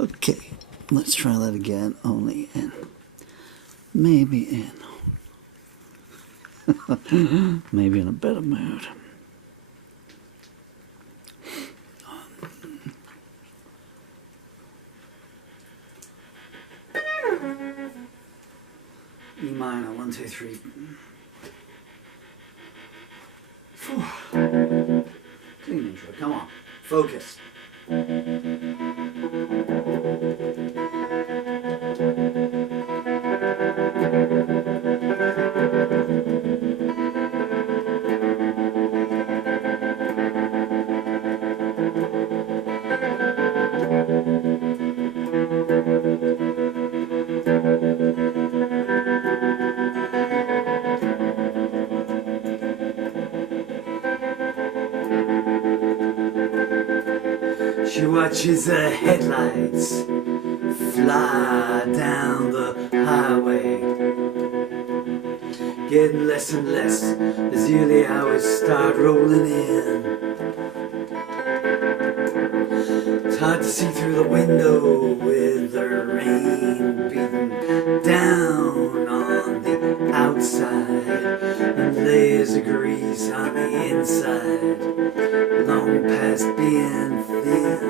Okay, let's try that again. Only in. Maybe in. Maybe in a better mood. E minor, 1, 2, 3. Clean intro, come on, focus. She watches the headlights fly down the highway, getting less and less as the early hours start rolling in. It's hard to see through the window with the rain beating down on the outside and layers of grease on the inside, long past being thin.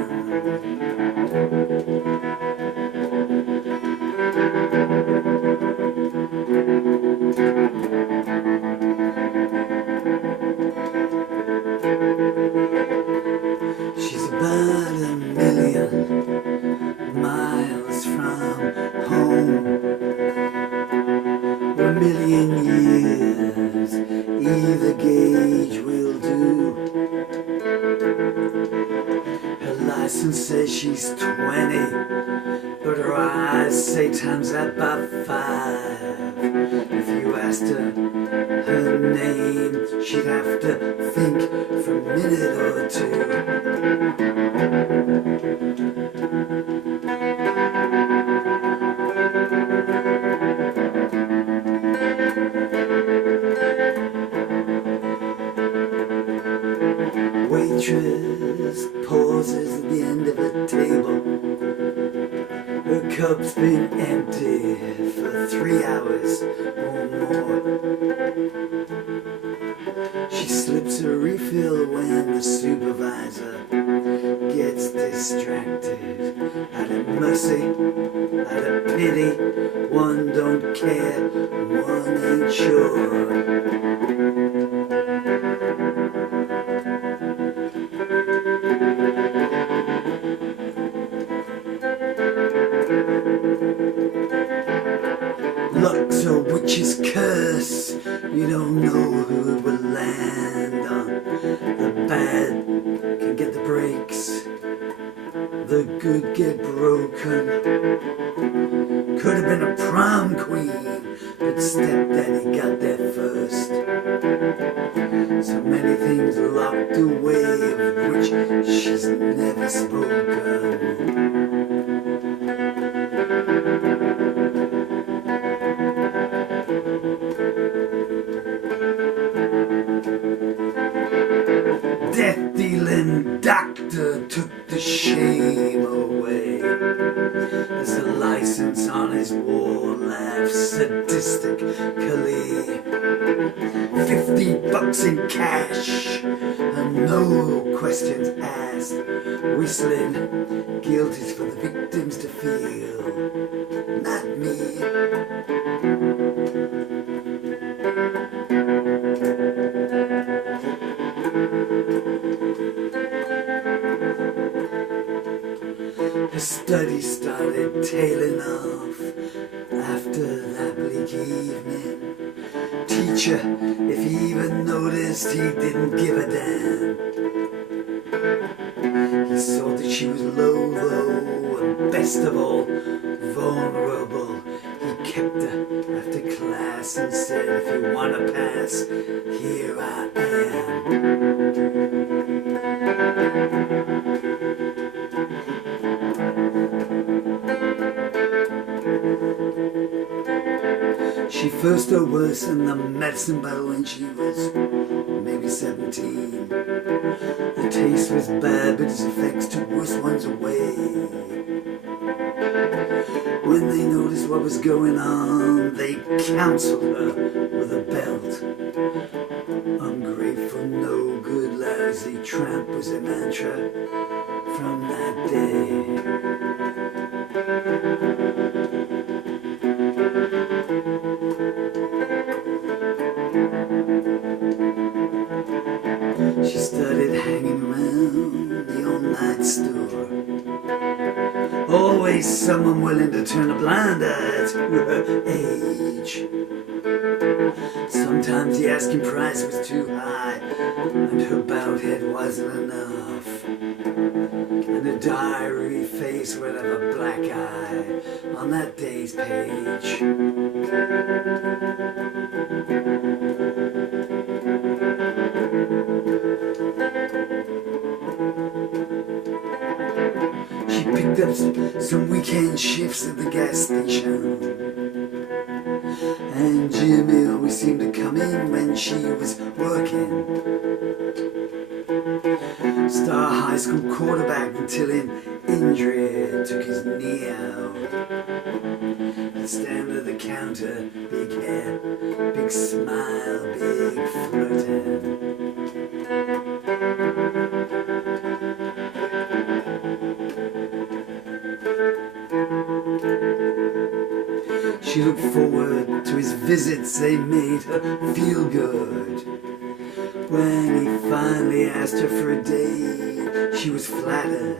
She's about 1,000,000 miles from home, 1,000,000 years, either gauge will do. Her license says she's 20, but her eyes say times that by 5. If you asked her her name, she'd have to think for a minute or two. Waitress pauses at the end of a table. Her cup's been empty for 3 hours or more. She slips a refill when the supervisor gets distracted. Out of mercy, out of pity, one don't care, one ain't sure. Luck's a witch's curse, you don't know who it will land on. The bad can get the breaks, the good get broken. Could have been a prom queen, but stepdaddy got there first. So many things locked away of which she's never spoken. Death-dealing doctor took the shame away. There's a license on his wall, laughs sadistically. $50 in cash and no questions asked. Whistling, guilt is for the victims to feel, not me. Her study started tailing off after that bleak evening. Teacher, if he even noticed, he didn't give a damn. He saw that she was low, though, and best of all, vulnerable. He kept her after class and said, if you want to pass, here I am. She first or worse in the medicine bottle when she was maybe 17. The taste was bad, but its effects took worse ones away. When they noticed what was going on, they counseled her with a belt. Ungrateful, no good, lousy tramp was a mantra from that day. She started hanging around the all-night store. Always someone willing to turn a blind eye to her age. Sometimes the asking price was too high, and her bowed head wasn't enough. And her diary face would have a black eye on that day's page. She picked up some weekend shifts at the gas station, and Jimmy always seemed to come in when she was working. Star high school quarterback until an injury took his knee out. He'd stand at the counter, big hair, big smile, big flirting. She looked forward to his visits, they made her feel good. When he finally asked her for a date, she was flattered.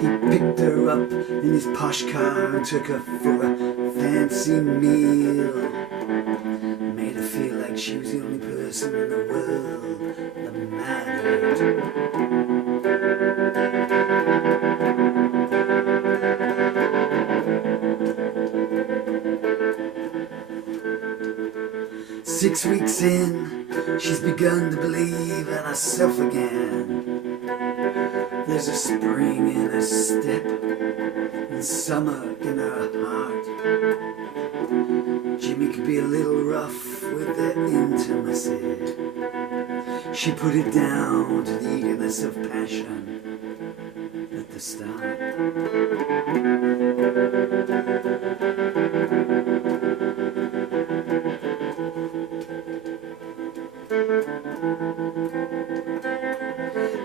He picked her up in his posh car and took her for a fancy meal. Made her feel like she was the only person in the world that mattered. Six weeks in, she's begun to believe in herself again. There's a spring in her step and summer in her heart. Jimmy could be a little rough with their intimacy. She put it down to the eagerness of passion at the start.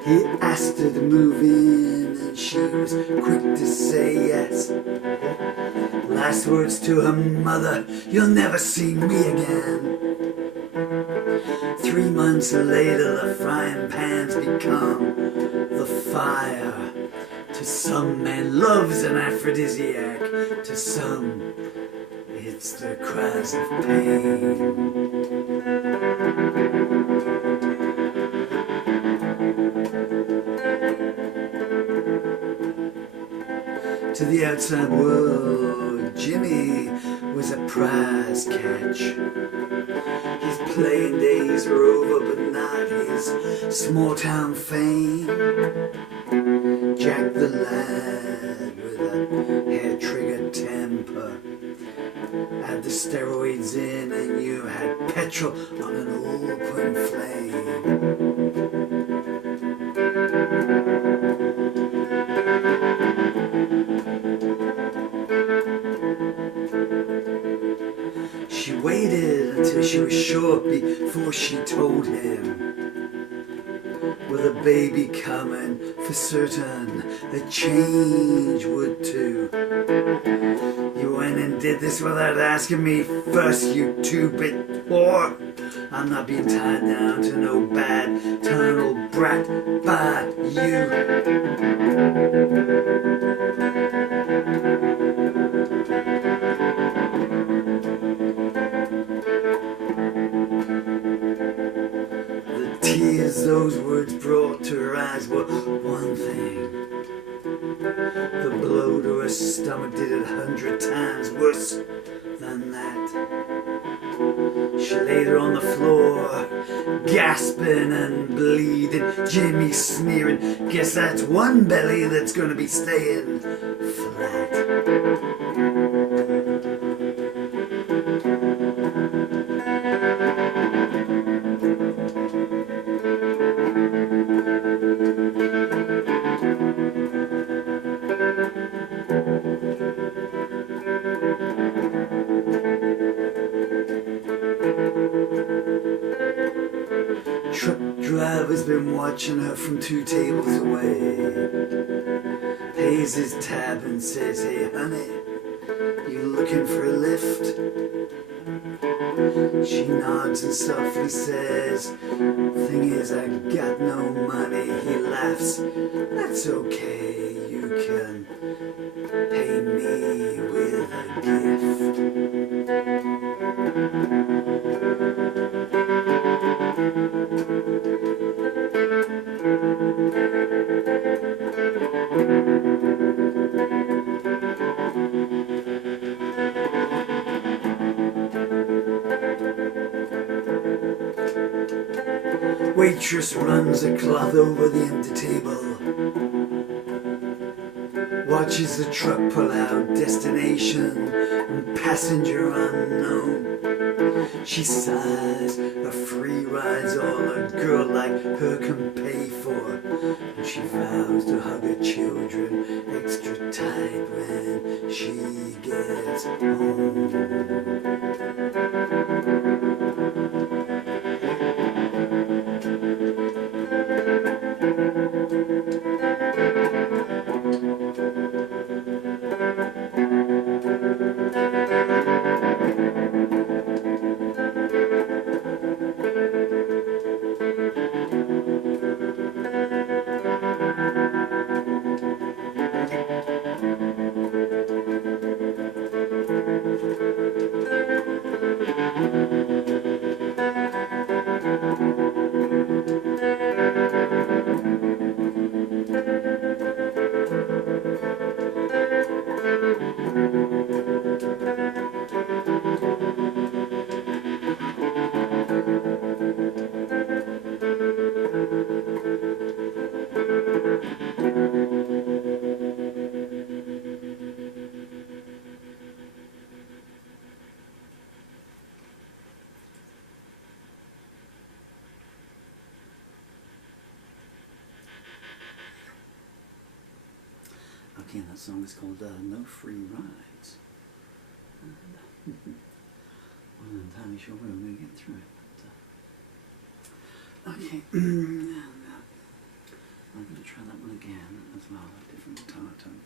He asked her to move in and she was quick to say yes. Last words to her mother, "You'll never see me again." 3 months later, the frying pan's become the fire. To some men, love's an aphrodisiac. To some, it's the cries of pain. To the outside world, Jimmy was a prize catch. His playing days were over, but not his small town fame. Jack the lad with a hair trigger temper. Add the steroids in and you had petrol on an open flame. She waited until she was sure before she told him. With a baby coming, for certain, a change would too. You went and did this without asking me first, you two-bit whore. I'm not being tied down to no bad tunnel brat by you. Tears those words brought to her eyes were one thing. The blow to her stomach did it 100 times worse than that. She laid her on the floor, gasping and bleeding. Jimmy sneering, "Guess that's one belly that's gonna be staying flat." lover's been watching her from 2 tables away. Pays his tab and says, "Hey honey, you looking for a lift?" She nods and softly says, "Thing is, I got no money." He laughs, "That's okay, you can pay me with a gift." Waitress runs a cloth over the empty table, watches the truck pull out, destination and passenger unknown. She sighs, a free ride's all a girl like her can pay for, and she vows to hug her children extra tight when she gets home. Okay, that song is called No Free Rides. And, I'm not entirely sure where we're going to get through it. But, okay, I'm going to try that one again as well, a different guitar tone.